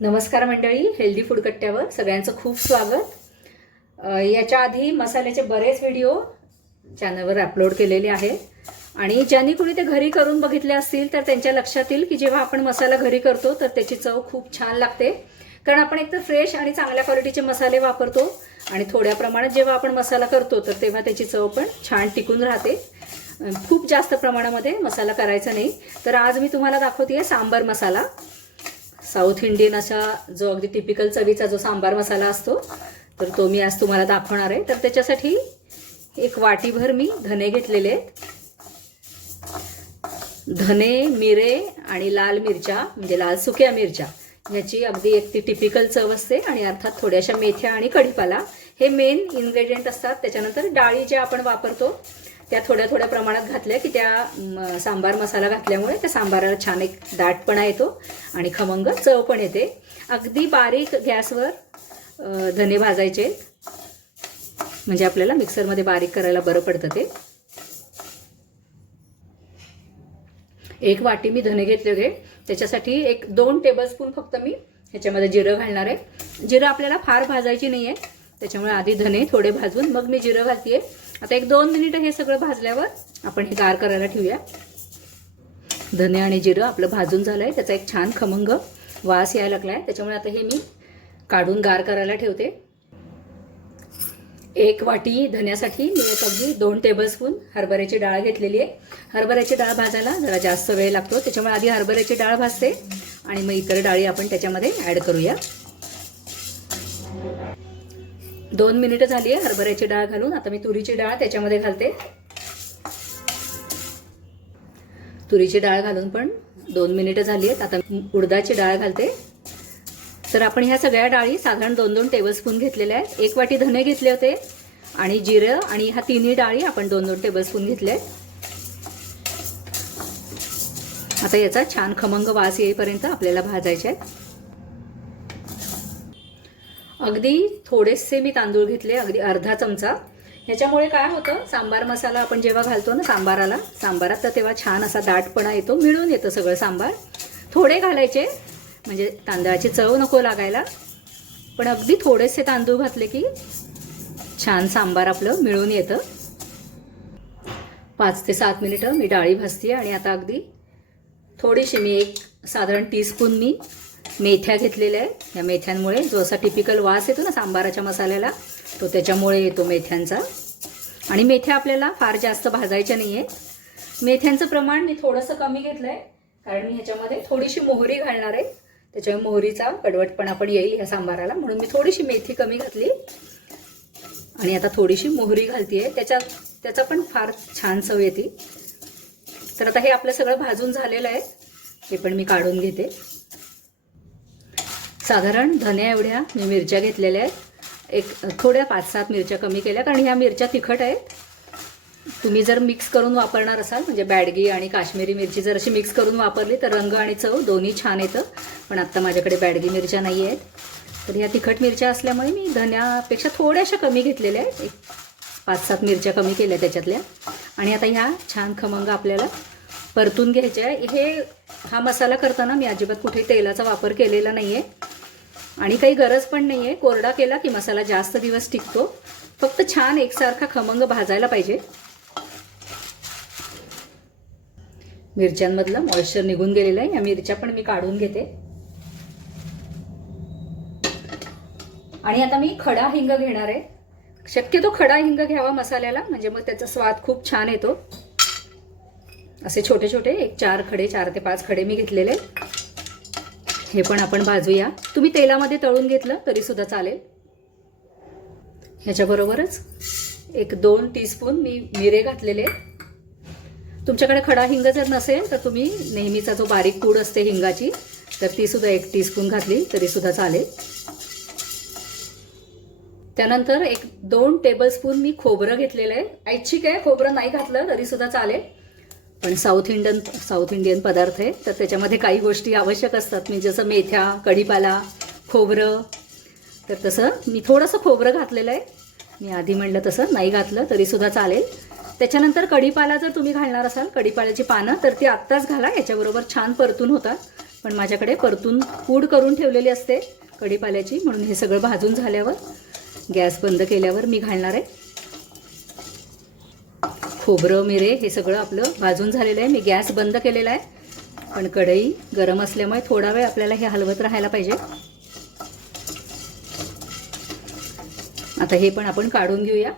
नमस्कार मंडळी healthy food कट्ट्यावर सगळ्यांचं खूप स्वागत. याच्या आधी मसाल्याचे बरेच व्हिडिओ चॅनलवर अपलोड केलेले आहेत. आणि ज्यांनी कोणी ते घरी करून बघितले असतील तर त्यांच्या लक्षात येईल की जेव्हा आपण मसाला घरी करतो तर त्याची चव खूप छान लागते. कारण आपण एकतर फ्रेश आणि चांगल्या क्वालिटीचे मसाले वापरतो आणि थोड्या प्रमाणात जेव्हा आपण मसाला करतो तर तेव्हा त्याची चव पण छान टिकून राहते. खूप जास्त प्रमाणामध्ये मसाला करायचा नाही. तर आज मी तुम्हाला दाखवते सांबर मसाला. साऊथ इंडियन असा जो अगदी टिपिकल चवीचा जो सांबार मसाला असतो तर तो मी आज तुम्हाला दाखवणार आहे. तर त्याच्यासाठी एक वाटीभर मी धने घेतलेले आहेत. धने मिरे आणि लाल मिरच्या म्हणजे लाल सुक्या मिरच्या ह्याची अगदी एक ती टिपिकल चव असते आणि अर्थात थोड्याशा मेथ्या आणि कढीपाला हे मेन इन्ग्रेडियंट असतात. त्याच्यानंतर डाळी ज्या आपण वापरतो त्या थोड्या थोड्या प्रमाणात घातल्या की त्या सांबार मसाला घातल्यामुळे त्या सांबाराला छान एक दाटपणा येतो आणि खमंग चव पण येते. अगदी बारीक गॅसवर धने भाजायचे. म्हणजे आपल्याला मिक्सरमध्ये बारीक करायला बरं पडतं ते. एक वाटी मी धने घेतले होते. त्याच्यासाठी एक दोन टेबलस्पून फक्त मी ह्याच्यामध्ये जिरं घालणार आहे. जिरं आपल्याला फार भाजायची नाही आहे त्याच्यामुळे आधी धने थोडे भाजून मग मी जिरं घालते आता एक दोन मिनिटं हे सगळं भाजल्यावर आपण हे गार करायला ठेवूया. धने आणि जिरं आपलं भाजून झालं आहे त्याचा एक छान खमंग वास यायला लागला आहे त्याच्यामुळे आता हे मी काढून गार करायला ठेवते. एक वाटी धन्यासाठी मी एक अगदी दोन टेबलस्पून हरभऱ्याची डाळ घेतलेली आहे. हरभऱ्याची डाळ भाजायला जरा जास्त वेळ लागतो. त्याच्यामुळे आधी हरभऱ्याची डाळ भाजते आणि मग इतर डाळी आपण त्याच्यामध्ये ॲड करूया. दोन मिनिटं झाली आहे हरभऱ्याची डाळ घालून. आता मी तुरीची डाळ त्याच्यामध्ये घालते. तुरीची डाळ घालून पण दोन मिनिटं झाली आहेत. आता उडदाची डाळ घालते. तर आपण ह्या सगळ्या डाळी साधारण दोन दोन टेबलस्पून घेतलेल्या आहेत. एक वाटी धने घेतले होते आणि जिरं आणि ह्या तिन्ही डाळी आपण दोन दोन टेबलस्पून घेतले आहेत. आता याचा छान खमंग वास येईपर्यंत आपल्याला भाजायचे आहेत. अगदी थोडेसे मी तांदूळ घेतले अगदी अर्धा चमचा. ह्याच्यामुळे काय होतं सांबार मसाला आपण जेव्हा घालतो ना सांबाराला सांबारात तर तेव्हा छान असा दाटपणा येतो मिळून येतं सगळं सांबार. थोडे घालायचे म्हणजे तांदळाची चव नको लागायला पण अगदी थोडेसे तांदूळ घातले की छान सांबार आपलं मिळून येतं. पाच ते सात मिनिटं मी डाळी भाजते आणि आता अगदी थोडीशी मी एक साधारण टीस्पून मी मेथ्या घेतलेल्या आहेत. या मेथ्यांमुळे जो असा टिपिकल वास येतो ना सांबाराच्या मसाल्याला तो त्याच्यामुळे येतो मेथ्यांचा. आणि मेथ्या आपल्याला फार जास्त भाजायच्या नाही आहे मेथ्यांचं प्रमाण मी थोडंसं कमी घेतलं आहे कारण मी ह्याच्यामध्ये थोडीशी मोहरी घालणार आहे. त्याच्यामुळे मोहरीचा कडवटपणा पण येईल ह्या सांबाराला म्हणून मी थोडीशी मेथी कमी घातली. आणि आता थोडीशी मोहरी घालते त्याच्या त्याचा पण फार छान चव येते. तर आता हे आपलं सगळं भाजून झालेलं आहे. हे पण मी काढून घेते. साधारण धन्या एवढ्या मी मिरच्या घेतलेल्या आहेत. एक थोड्या पाच सात मिरच्या कमी केल्या कारण ह्या मिरच्या तिखट आहेत. तुम्ही जर मिक्स करून वापरणार असाल म्हणजे बॅडगी आणि काश्मीरी मिरची जर अशी मिक्स करून वापरली तर रंग आणि चव दोन्ही छान येतं. पण आत्ता माझ्याकडे बॅडगी मिरच्या नाही आहेत. तर ह्या तिखट मिरच्या असल्यामुळे मी धन्यापेक्षा थोड्याशा कमी घेतलेल्या आहेत. एक पाच सात मिरच्या कमी केल्या त्याच्यातल्या. आणि आता ह्या छान खमंग आपल्याला परतून घ्यायच्या आहे. हे हा मसाला करताना मी अजिबात कुठे तेलाचा वापर केलेला नाही आहे आणि काही गरज पण नाही आहे कोरडा केला की मसाला जास्त दिवस टिकतो. फक्त छान एकसारखा खमंग भाजायला पाहिजे. मिरच्यांमधलं मॉइश्चर निघून गेलेलं आहे. या मिरच्या पण मी काढून घेते. आणि आता मी खडा हिंग घेणार आहे. शक्यतो खडा हिंग घ्यावा मसाल्याला म्हणजे मग त्याचा स्वाद खूप छान येतो. असे छोटे छोटे एक चार खडे चार ते पाच खडे मी घेतलेले. हे पण आपण भाजूया. तुम्ही तेलामध्ये तळून घेतलं तरीसुद्धा चालेल. ह्याच्याबरोबरच एक दोन टीस्पून मी मिरे घातलेले तुमच्याकडे खडा हिंग जर नसेल तर तुम्ही नेहमीचा जो बारीक पूड असते हिंगाची तर तीसुद्धा एक टीस्पून घातली तरीसुद्धा चालेल. त्यानंतर एक दोन टेबलस्पून मी खोबरं घेतलेलं आहे. ऐच्छिक आहे खोबरं नाही घातलं तरीसुद्धा चालेल. पण साऊथ इंडियन साऊथ इंडियन पदार्थ आहे. तर त्याच्यामध्ये काही गोष्टी आवश्यक असतात. म्हणजे जसं मेथ्या कढीपाला खोबरं तर तसं मी थोडंसं खोबरं घातलेलं आहे. मी आधी म्हणलं तसं नाही घातलं तरीसुद्धा चालेल. त्याच्यानंतर कढीपाला जर तुम्ही घालणार असाल कढीपाल्याची पानं तर ती आत्ताच घाला. याच्याबरोबर छान परतून होतात. पण माझ्याकडे परतून पूड करून ठेवलेली असते कढीपाल्याची. म्हणून हे सगळं भाजून झाल्यावर गॅस बंद केल्यावर मी घालणार आहे. खोबरं मिरे हे सगळं आपलं भाजून झालेलं आहे. मी गॅस बंद केलेला आहे. पण कढई गरम असल्यामुळे थोडा वेळ आपल्याला हे हलवत राहायला पाहिजे. आता हे पण आपण काढून घेऊया.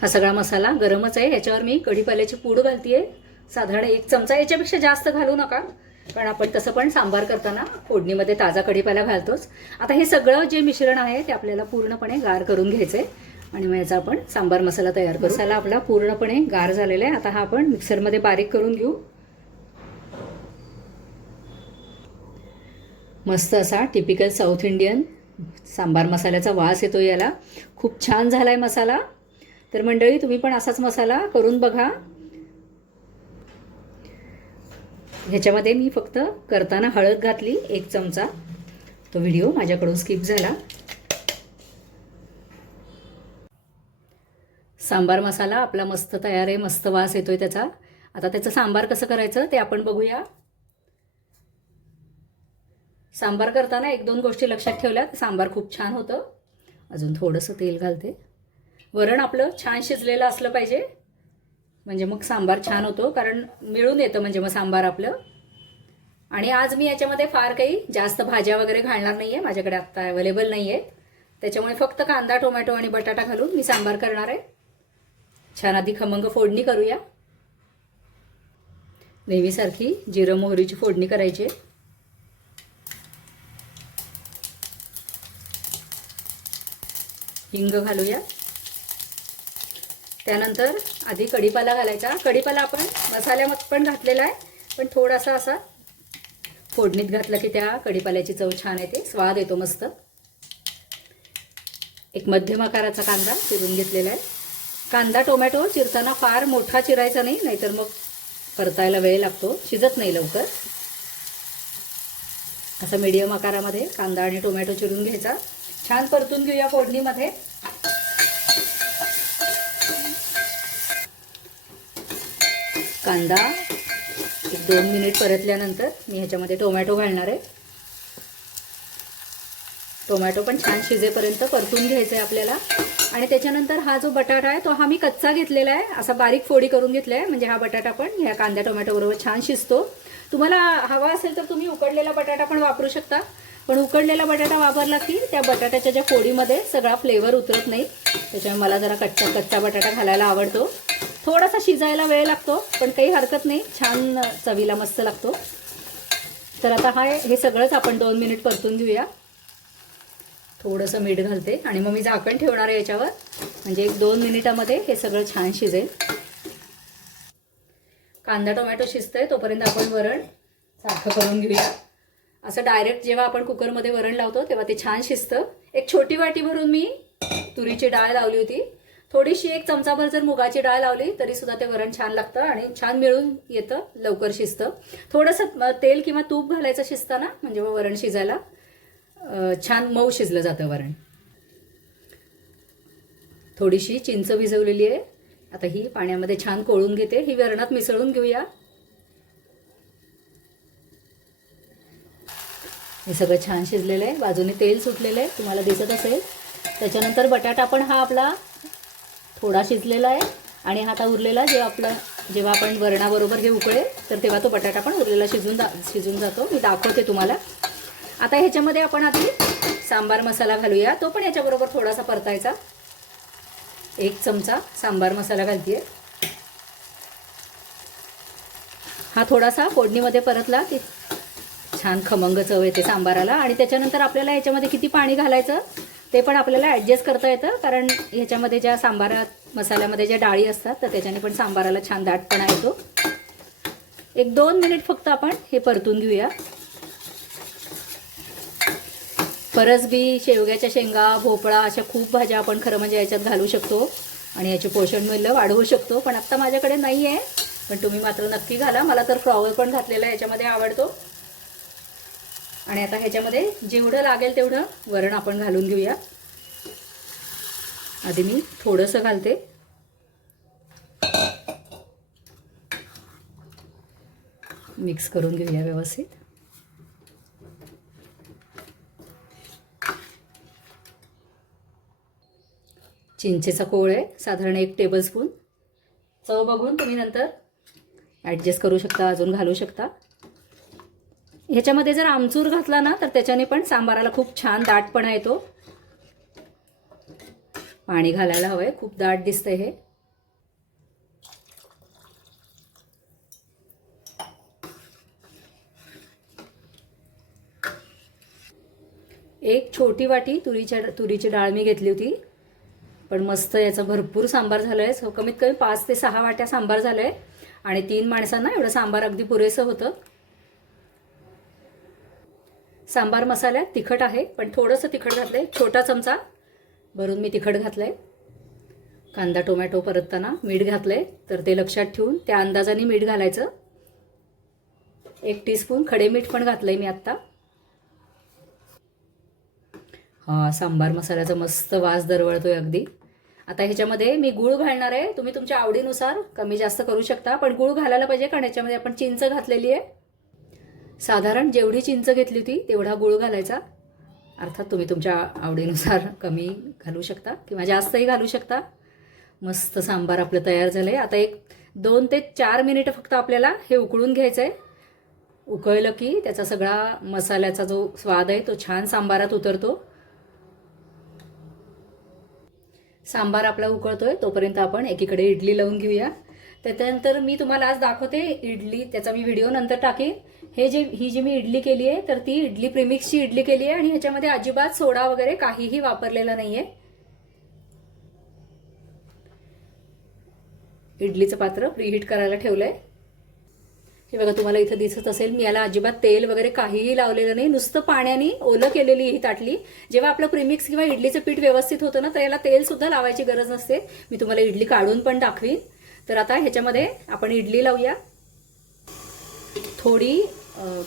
हा सगळा मसाला गरमच आहे. याच्यावर मी कढीपाल्याची पूड घालतीये. साधारण एक चमचा याच्यापेक्षा जास्त घालू नका. कारण आपण तसं पण सांबार करताना फोडणीमध्ये ताजा कढीपाला घालतोच. आता हे सगळं जे मिश्रण आहे ते आपल्याला पूर्णपणे गार करून घ्यायचं आहे आणि मग याचा आपण सांबार मसाला तयार करू. मसाला आपला पूर्णपणे गार झालेला आहे. आता हा आपण मिक्सरमध्ये बारीक करून घेऊ. मस्त असा टिपिकल साऊथ इंडियन सांबार मसाल्याचा वास येतो याला. खूप छान झाला आहे मसाला. तर मंडळी तुम्ही पण असाच मसाला करून बघा. ह्याच्यामध्ये मी फक्त करताना हळद घातली एक चमचा. तो व्हिडिओ माझ्याकडून स्किप झाला. सांबार मसाला आपला मस्त तयार आहे मस्त वास येतोय त्याचा. आता त्याचं सांबार कसं करायचं ते आपण बघूया. सांबार करताना एक दोन गोष्टी लक्षात ठेवल्या सांबार खूप छान होतं. अजून थोडंसं तेल घालते. वरण आपलं छान शिजलेलं असलं पाहिजे. म्हणजे मग सांबार छान होतो कारण मिळून येतं म्हणजे मग सांबार आपलं. आणि आज मी याच्यामध्ये फार काही जास्त भाज्या वगैरे घालणार नाही आहे माझ्याकडे आत्ता अवेलेबल नाही आहेत त्याच्यामुळे फक्त कांदा टोमॅटो आणि बटाटा घालून मी सांबार करणार आहे. छान आधी खमंग फोडणी करूया. नेहमीसारखी जिरं मोहरीची फोडणी करायची. आहे हिंग घालूया. त्यानंतर आधी कढीपाला घालायचा. कढीपाला आपण मसाल्यामध्ये पण घातलेला आहे पण थोडासा असा फोडणीत घातलं की त्या कढीपाल्याची चव छान येते स्वाद येतो मस्त. एक मध्यम आकाराचा कांदा चिरून घेतलेला आहे. कांदा टोमॅटो चिरताना फार मोठा चिरायचा नाही नाहीतर मग परतायला वेळ लागतो. शिजत नाही लवकर. असा मीडियम आकारामध्ये कांदा आणि टोमॅटो चिरून घ्यायचा. छान परतून घेऊया फोडणीमध्ये. कांदा एक दोन मिनिट परतल्यानंतर मी ह्याच्यामध्ये टोमॅटो घालणार आहे. टोमॅटो पण छान शिजेपर्यंत परतून घ्यायचं आहे आपल्याला. आणि त्याच्यानंतर हा जो बटाटा आहे तो हा मी कच्चा घेतलेला आहे. असा बारीक फोडी करून घेतला आहे म्हणजे हा बटाटा पण ह्या कांद्या टोमॅटो बरोबर छान शिजतो. तुम्हाला हवा असेल तर तुम्ही उकडलेला बटाटा पण वापरू शकता. पण उकडलेला बटाटा वापरला की त्या बटाट्याच्या ज्या फोडीमध्ये सगळा फ्लेवर उतरत नाही. त्याच्यामुळे मला जरा कच्चा कच्चा बटाटा घालायला आवडतो. थोडासा शिजायला वेळ लागतो पण काही हरकत नाही. छान चवीला मस्त लागतो. तर आता हा हे सगळंच आपण दोन मिनिट परतून घेऊया. थोडंसं मीठ घालते आणि मग मी झाकण ठेवणार आहे याच्यावर. म्हणजे एक दोन मिनिटामध्ये हे सगळं छान शिजेल. कांदा टोमॅटो शिजतंय तोपर्यंत आपण वरण सारखं करून घेऊया. असं डायरेक्ट जेव्हा आपण कुकरमध्ये वरण लावतो तेव्हा ते छान शिजतं. एक छोटी वाटी भरून मी तुरीची डाळ लावली होती. थोडीशी एक चमचाभर जर मुगाची डाळ लावली तरी सुद्धा ते वरण छान लागतं आणि छान मिळून येतं लवकर शिजतं. थोडंसं तेल किंवा तूप घालायचं शिजताना म्हणजे मग वरण शिजायला. छान मऊ शिजलं जातं वरण. थोडीशी चिंच भिजवलेली आहे. आता ही पाण्यामध्ये छान कोळून घेते. ही वरणात मिसळून घेऊया. हे सगळं छान शिजलेलं आहे. बाजूने तेल सुटलेलं आहे. तुम्हाला दिसत असेल. त्याच्यानंतर बटाटा पण हा आपला थोडा शिजलेला आहे. आणि हा आता उरलेला जेव्हा आपला जेव्हा आपण वरणाबरोबर हे उकळे तर तेव्हा तो बटाटा पण उरलेला शिजून जा शिजून जातो. मी दाखवते तुम्हाला. आता ह्याच्यामध्ये आपण आधी सांबार मसाला घालूया. तो पण याच्याबरोबर थोडासा परतायचा. एक चमचा सांबार मसाला घालते हा थोडासा फोडणीमध्ये परतला की छान खमंग चव येते सांबाराला. आणि त्याच्यानंतर आपल्याला याच्यामध्ये किती पाणी घालायचं ते पण आपल्याला ॲडजस्ट करता येतं. कारण ह्याच्यामध्ये ज्या सांबारात मसाल्यामध्ये ज्या डाळी असतात तर त्याच्याने पण सांबाराला छान दाटपणा येतो. एक दोन मिनिट फक्त आपण हे परतून घेऊया. फरसबी शेवग्याच्या शेंगा भोपळा अशा खूप भाज्या आपण खरं म्हणजे याच्यात घालू शकतो. आणि याचे पोषण मूल्य वाढवू शकतो. पण आत्ता माझ्याकडे नाही आहे पण तुम्ही मात्र नक्की घाला. मला तर फ्लॉवर पण घातलेला याच्यामध्ये आवडतो. आणि आता ह्याच्यामध्ये जेवढं लागेल तेवढं वरण आपण घालून घेऊया. आधी मी थोडंसं घालते. मिक्स करून घेऊया व्यवस्थित. चिंचेचा कोळ आहे. साधारण एक टेबलस्पून चव बघून तुम्ही नंतर ॲडजस्ट करू शकता अजून घालू शकता. ह्याच्यामध्ये जर आमचूर घातला ना तर त्याच्याने पण सांबाराला खूप छान दाटपणा येतो. पाणी घालायला हवंय. खूप दाट दिसतंय हे. एक छोटी वाटी तुरीच्या तुरीची डाळ मी घेतली होती. पण मस्त याचा भरपूर सांबार झालं आहे कमीत कमी पाच ते सहा वाट्या सांबार झालं आहे आणि तीन माणसांना एवढं सांबार अगदी पुरेसं होतं. सांबार मसाल्यात तिखट आहे पण थोडंसं तिखट घातलं आहे छोटा चमचा भरून मी तिखट घातलं आहे कांदा टोमॅटो परतताना मीठ घातलं आहे तर ते लक्षात ठेवून त्या अंदाजाने मीठ घालायचं. एक टीस्पून खडे मीठ पण घातलं आहे मी आत्ता. हा सांबार मसाल्याचा मस्त वास दरवळतोय अगदी. आता ह्याच्यामध्ये मी गूळ घालणार आहे. तुम्ही तुमच्या आवडीनुसार कमी जास्त करू शकता. पण गूळ घालायला पाहिजे कारण याच्यामध्ये आपण चिंच घातलेली आहे. साधारण जेवढी चिंच घेतली होती तेवढा गूळ घालायचा. अर्थात तुम्ही तुमच्या आवडीनुसार कमी घालू शकता किंवा जास्तही घालू शकता. मस्त सांबार आपलं तयार झालं आहे आता एक दोन ते चार मिनिटं फक्त आपल्याला हे उकळून घ्यायचं आहे उकळलं की त्याचा सगळा मसाल्याचा जो स्वाद आहे तो छान सांबारात उतरतो. सांबार आपला उकळतोय तोपर्यंत आपण एकीकडे इडली लावून घेऊया. त्याच्यानंतर मी तुम्हाला आज दाखवते इडली त्याचा मी व्हिडिओ नंतर टाकेन. हे जे ही जी मी इडली केली आहे तर ती इडली प्रिमिक्सची इडली केली आहे आणि ह्याच्यामध्ये अजिबात सोडा वगैरे काहीही वापरलेला नाही आहे इडलीचं पात्र प्रीहीट करायला ठेवलं आहे हे बघा तुम्हाला इथं दिसत असेल मी याला अजिबात तेल वगैरे काहीही लावलेलं नाही नुसतं पाण्याने ओलं केलेली ही ताटली. जेव्हा आपलं प्रिमिक्स किंवा इडलीचं पीठ व्यवस्थित होतं ना तर याला तेल सुद्धा लावायची गरज नसते. मी तुम्हाला इडली काढून पण दाखवीन. तर आता ह्याच्यामध्ये आपण इडली लावूया. थोडी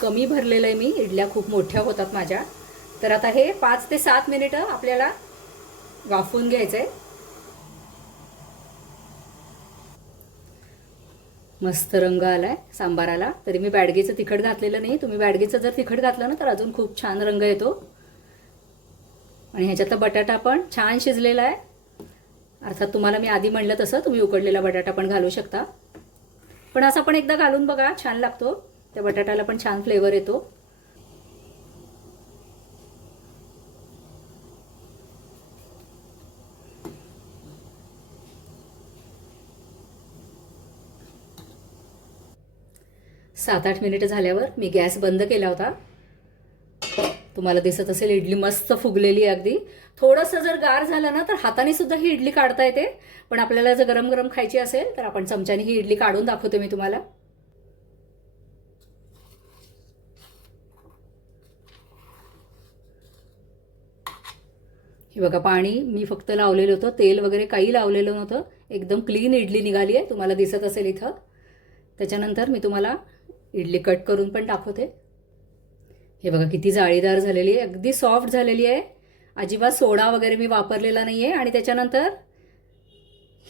कमी भरलेलं आहे मी इडल्या खूप मोठ्या होतात माझ्या. तर आता हे पाच ते सात मिनिटं आपल्याला वाफवून घ्यायचं आहे मस्त रंग आलाय सांबाराला. तरी मी बॅडगेचं तिखट घातलेलं नाही. तुम्ही बॅडगेचं जर तिखट घातलं ना तर अजून खूप छान रंग येतो. आणि ह्याच्यातला बटाटा पण छान शिजलेला आहे. अर्थात तुम्हाला मी आधी म्हणलं तसं तुम्ही उकडलेला बटाटा पण घालू शकता. पण असं पण एकदा घालून बघा छान लागतो. त्या बटाट्याला पण छान फ्लेवर येतो. सात आठ मिनिटं झाल्यावर मी गॅस बंद केला होता. तुम्हाला दिसत असेल इडली मस्त फुगलेली अगदी. थोडंसं जर गार झालं ना तर हाताने सुद्धा ही इडली काढता येते. पण आपल्याला जर गरम गरम खायची असेल तर आपण चमच्याने ही इडली काढून दाखवते मी तुम्हाला. हे बघा पाणी मी फक्त लावलेलं होतं. तेल वगैरे काही लावलेलं नव्हतं. एकदम क्लीन इडली निघाली आहे. तुम्हाला दिसत असेल इथं. त्याच्यानंतर मी तुम्हाला इडली कट करून पण दाखवते. हे बघा किती जाळीदार झालेली आहे. अगदी सॉफ्ट झालेली आहे. अजिबात सोडा वगैरे मी वापरलेला नाही आहे आणि त्याच्यानंतर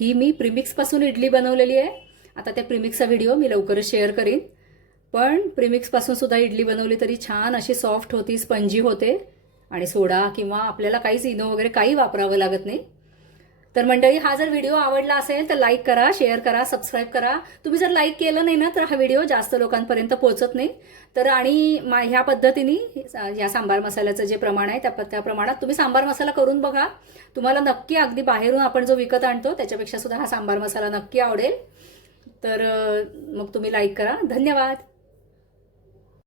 ही मी प्रिमिक्सपासून इडली बनवलेली आहे. आता त्या प्रिमिक्सचा व्हिडिओ मी लवकरच शेअर करीन. पण प्रिमिक्सपासून सुद्धा इडली बनवली तरी छान अशी सॉफ्ट होती स्पंजी होते. आणि सोडा किंवा आपल्याला काहीच इनो वगैरे काही वापरावं लागत नाही. तर मंडळी हा जर व्हिडिओ आवडला असेल तर लाईक करा शेअर करा सबस्क्राईब करा. तुम्ही जर लाईक केलं नाही ना तर हा व्हिडिओ जास्त लोकांपर्यंत पोहोचत नाही. तर आणि मा ह्या पद्धतीने या सांबार मसाल्याचं जे प्रमाण आहे त्या त्या प्रमाणात तुम्ही सांबार मसाला करून बघा. तुम्हाला नक्की अगदी बाहेरून आपण जो विकत आणतो त्याच्यापेक्षा सुद्धा हा सांबार मसाला नक्की आवडेल. तर मग तुम्ही लाईक करा. धन्यवाद.